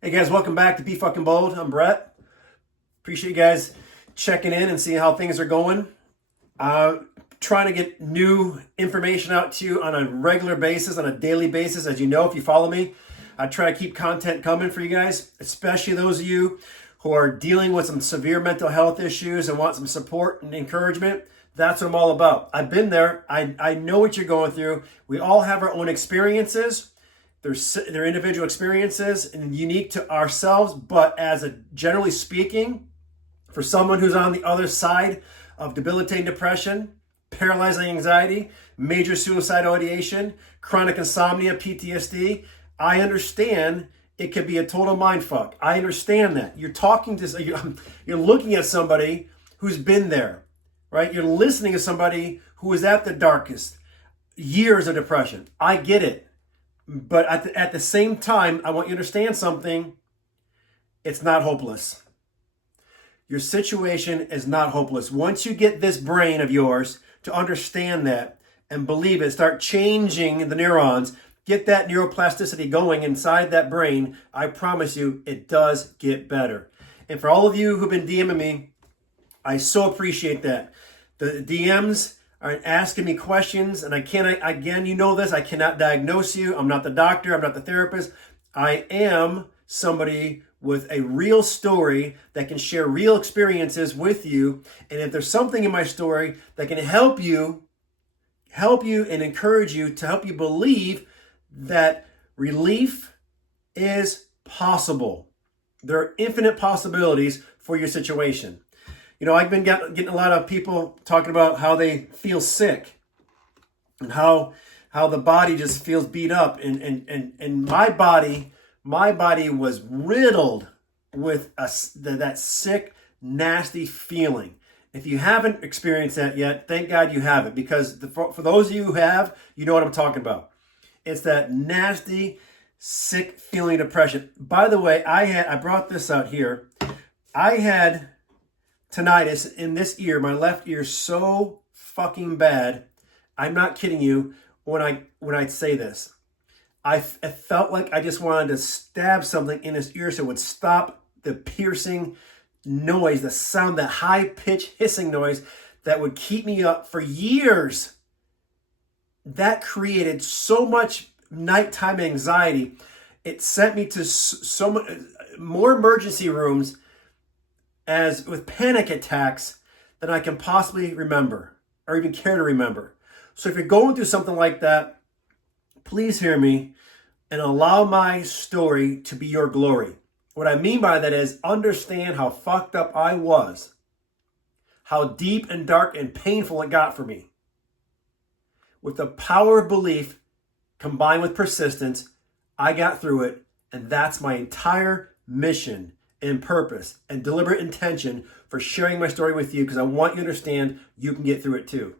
Hey guys, welcome back to Be Fucking Bold. I'm Brett. Appreciate you guys checking in and seeing how things are going. Trying to get new information out to you on a regular basis, on a daily basis. As you know, if you follow me, I try to keep content coming for you guys, especially those of you who are dealing with some severe mental health issues and want some support and encouragement. That's what I'm all about. I've been there. I know what you're going through. We all have our own experiences. They're individual experiences and unique to ourselves, but generally speaking, for someone who's on the other side of debilitating depression, paralyzing anxiety, major suicidal ideation, chronic insomnia, PTSD, I understand it could be a total mind fuck. I understand that. You're looking at somebody who's been there, right? You're listening to somebody who is at the darkest years of depression. I get it. But at the same time, I want you to understand something. It's not hopeless. Your situation is not hopeless. Once you get this brain of yours to understand that and believe it, start changing the neurons, get that neuroplasticity going inside that brain, I promise you it does get better. And for all of you who've been DMing me, I so appreciate that. The DMs are asking me questions, and again, you know this, I cannot diagnose you. I'm not the doctor, I'm not the therapist. I am somebody with a real story that can share real experiences with you. And if there's something in my story that can help you and encourage you to help you believe that relief is possible. There are infinite possibilities for your situation. You know, I've been getting a lot of people talking about how they feel sick and how the body just feels beat up. And my body was riddled with that sick, nasty feeling. If you haven't experienced that yet, thank God you haven't, because for those of you who have, you know what I'm talking about. It's that nasty, sick feeling of depression. By the way, I brought this out here. I had tinnitus in this ear, my left ear, so fucking bad. I'm not kidding you when I say this. I felt like I just wanted to stab something in his ear so it would stop the piercing noise, the sound, that high-pitched hissing noise that would keep me up for years. That created so much nighttime anxiety. It sent me to so much more emergency rooms as with panic attacks than I can possibly remember or even care to remember. So if you're going through something like that, please hear me and allow my story to be your glory. What I mean by that is understand how fucked up I was, how deep and dark and painful it got for me. With the power of belief combined with persistence, I got through it, and that's my entire mission and purpose and deliberate intention for sharing my story with you, because I want you to understand you can get through it too.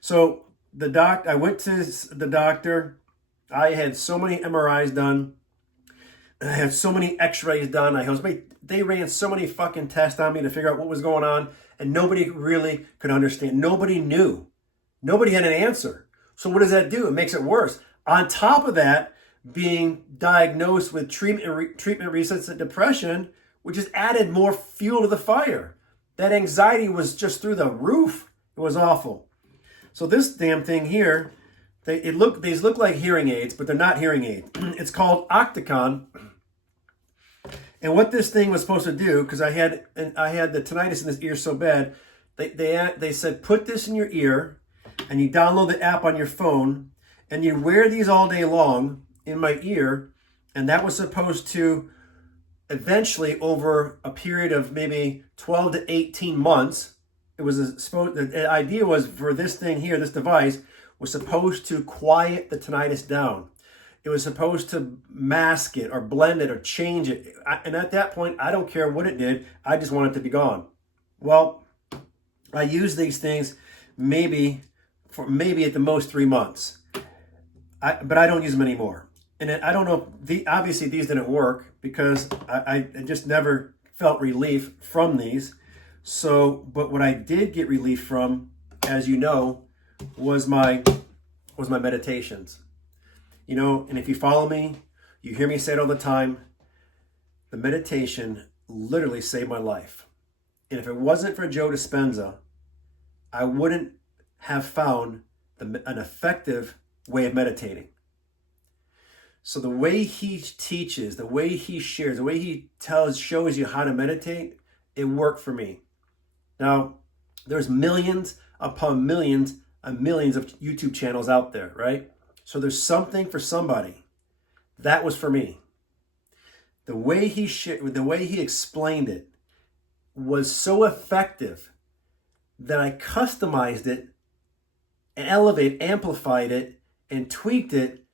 So I went to the doctor. I had so many MRIs done. I had so many x-rays done. They ran so many fucking tests on me to figure out what was going on, and nobody really could understand. Nobody knew. Nobody had an answer. So what does that do? It makes it worse. On top of that, being diagnosed with treatment-resistant depression, which just added more fuel to the fire. That anxiety was just through the roof. It was awful. So this damn thing here, these look like hearing aids, but they're not hearing aids. It's called Octacon. And what this thing was supposed to do, because I had the tinnitus in this ear so bad, they said put this in your ear, and you download the app on your phone, and you wear these all day long in my ear, and that was supposed to eventually, over a period of maybe 12 to 18 months, the idea was for this thing here, this device, was supposed to quiet the tinnitus down. It was supposed to mask it or blend it or change it. And at that point, I don't care what it did. I just want it to be gone. Well, I used these things maybe at the most 3 months. But I don't use them anymore. And I don't know, obviously these didn't work because I just never felt relief from these. So, but what I did get relief from, as you know, was my meditations. You know, and if you follow me, you hear me say it all the time. the meditation literally saved my life. And if it wasn't for Joe Dispenza, I wouldn't have found an effective way of meditating. So the way he teaches, the way he shares, the way he shows you how to meditate, it worked for me. Now, there's millions upon millions and millions of YouTube channels out there, right? So there's something for somebody. That was for me. The way he explained it was so effective that I customized it, amplified it, and tweaked it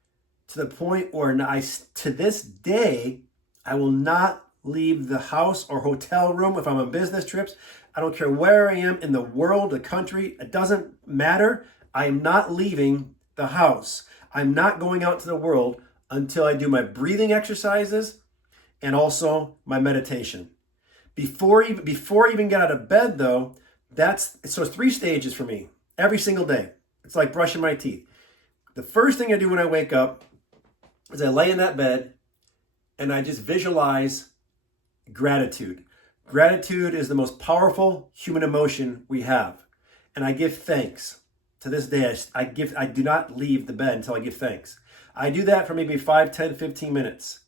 to the point where to this day, I will not leave the house or hotel room if I'm on business trips. I don't care where I am in the world, the country, it doesn't matter. I am not leaving the house. I'm not going out to the world until I do my breathing exercises and also my meditation. Before I even get out of bed though, it's 3 stages for me every single day. It's like brushing my teeth. The first thing I do when I wake up is I lay in that bed and I just visualize gratitude. Gratitude is the most powerful human emotion we have. And I give thanks. To this day, I do not leave the bed until I give thanks. I do that for maybe 5, 10, 15 minutes.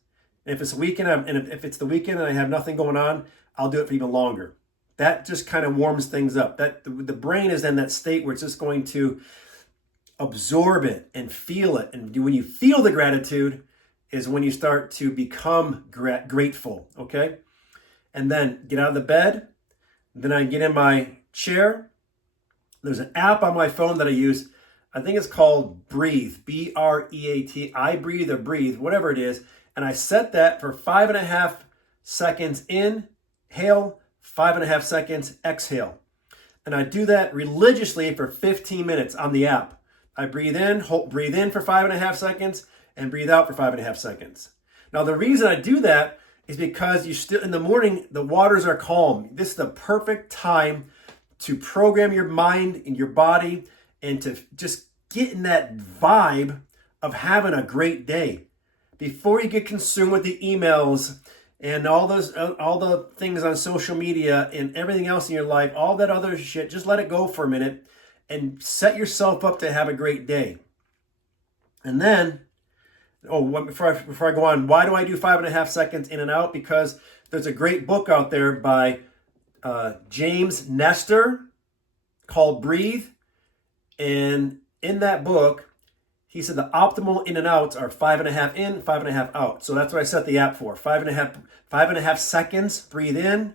And if it's the weekend and I have nothing going on, I'll do it for even longer. That just kind of warms things up. The brain is in that state where it's just going to absorb it and feel it. And when you feel the gratitude is when you start to become grateful, okay? And then get out of the bed. Then I get in my chair. There's an app on my phone that I use. I think it's called Breathe, B-R-E-A-T. I breathe or breathe, whatever it is. And I set that for 5.5 seconds inhale, 5.5 seconds exhale. And I do that religiously for 15 minutes on the app. I breathe in for 5.5 seconds and breathe out for 5.5 seconds. Now, the reason I do that is because in the morning, the waters are calm. This is the perfect time to program your mind and your body and to just get in that vibe of having a great day. Before you get consumed with the emails and all the things on social media and everything else in your life, all that other shit, just let it go for a minute and set yourself up to have a great day. And then, before I go on, why do I do 5.5 seconds in and out? Because there's a great book out there by James Nestor called Breathe. And in that book, he said the optimal in and outs are 5.5 in, 5.5 out. So that's what I set the app for. 5.5 seconds, breathe in,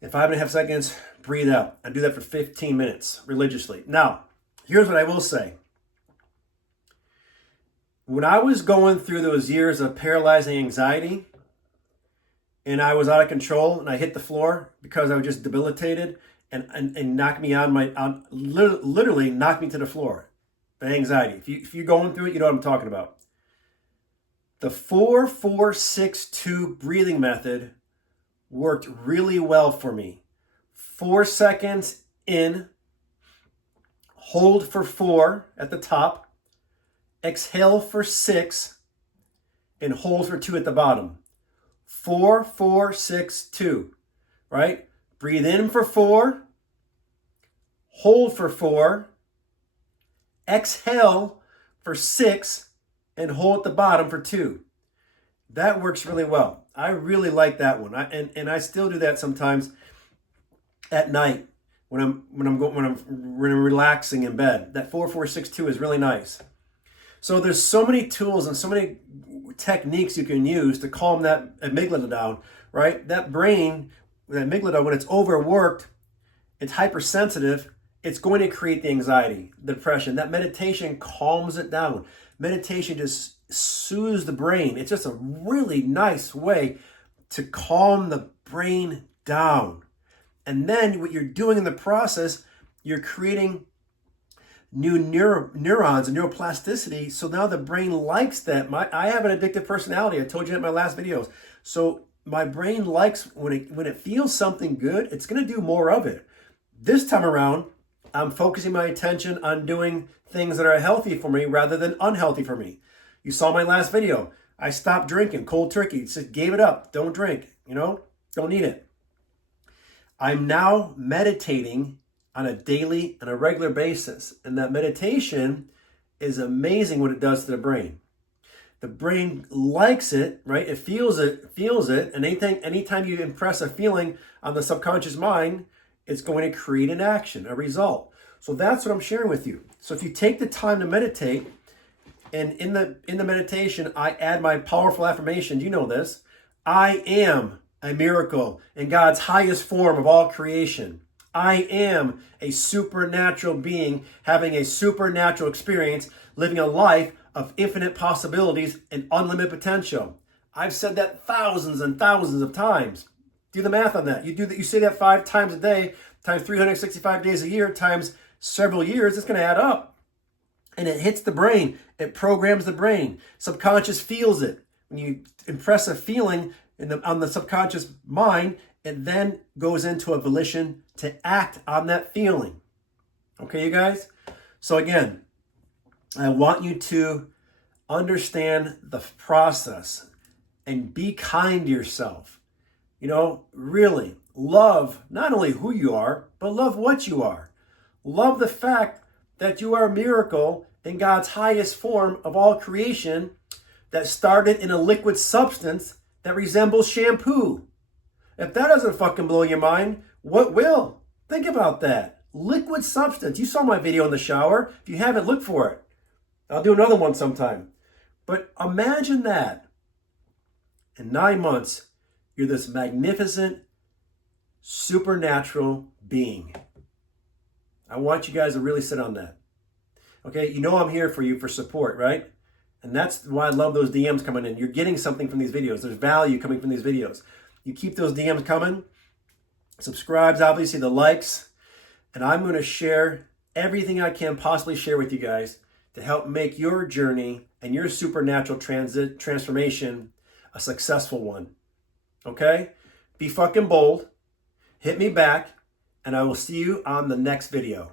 and 5.5 seconds, breathe out. I do that for 15 minutes religiously. Now, here's what I will say. When I was going through those years of paralyzing anxiety, and I was out of control, and I hit the floor because I was just debilitated, and knocked me literally knocked me to the floor. The anxiety. If you're going through it, you know what I'm talking about. The 4-4-6-2 breathing method worked really well for me. 4 seconds in, hold for 4 at the top, exhale for 6, and hold for 2 at the bottom. 4-4-6-2, right? Breathe in for 4, hold for 4, exhale for 6, and hold at the bottom for 2. That works really well. I really like that one. And I still do that sometimes at night when I'm relaxing in bed. That 4-4-6-2 is really nice. So there's so many tools and so many techniques you can use to calm that amygdala down, right? That brain, that amygdala, when it's overworked, it's hypersensitive, it's going to create the anxiety, the depression. That meditation calms it down. Meditation just soothes the brain. It's just a really nice way to calm the brain down. And then what you're doing in the process, you're creating new neurons and neuroplasticity. So now the brain likes that. I have an addictive personality. I told you that in my last videos. So my brain likes when it feels something good, it's going to do more of it. This time around, I'm focusing my attention on doing things that are healthy for me rather than unhealthy for me. You saw my last video. I stopped drinking cold turkey. Just gave it up. Don't drink, don't need it. I'm now meditating on a daily and a regular basis. And that meditation is amazing what it does to the brain. The brain likes it, right? It feels it. And anytime you impress a feeling on the subconscious mind, it's going to create an action, a result. So that's what I'm sharing with you. So if you take the time to meditate, and in the meditation, I add my powerful affirmation. You know this. I am a miracle in God's highest form of all creation. I am a supernatural being having a supernatural experience, living a life of infinite possibilities and unlimited potential. I've said that thousands and thousands of times. Do the math on that. You say that 5 times a day, times 365 days a year, times several years, it's going to add up. And it hits the brain. It programs the brain. Subconscious feels it. When you impress a feeling on the subconscious mind, it then goes into a volition to act on that feeling. Okay, you guys? So again, I want you to understand the process and be kind to yourself. Really love not only who you are, but love what you are. Love the fact that you are a miracle in God's highest form of all creation that started in a liquid substance that resembles shampoo. If that doesn't fucking blow your mind, what will? Think about that. Liquid substance. You saw my video in the shower. If you haven't, look for it. I'll do another one sometime. But imagine that. In 9 months, you're this magnificent, supernatural being. I want you guys to really sit on that. Okay, I'm here for you for support, right? And that's why I love those DMs coming in. You're getting something from these videos. There's value coming from these videos. You keep those DMs coming. Subscribes, obviously, the likes. And I'm going to share everything I can possibly share with you guys to help make your journey and your supernatural transformation a successful one. Okay? Be fucking bold. Hit me back. And I will see you on the next video.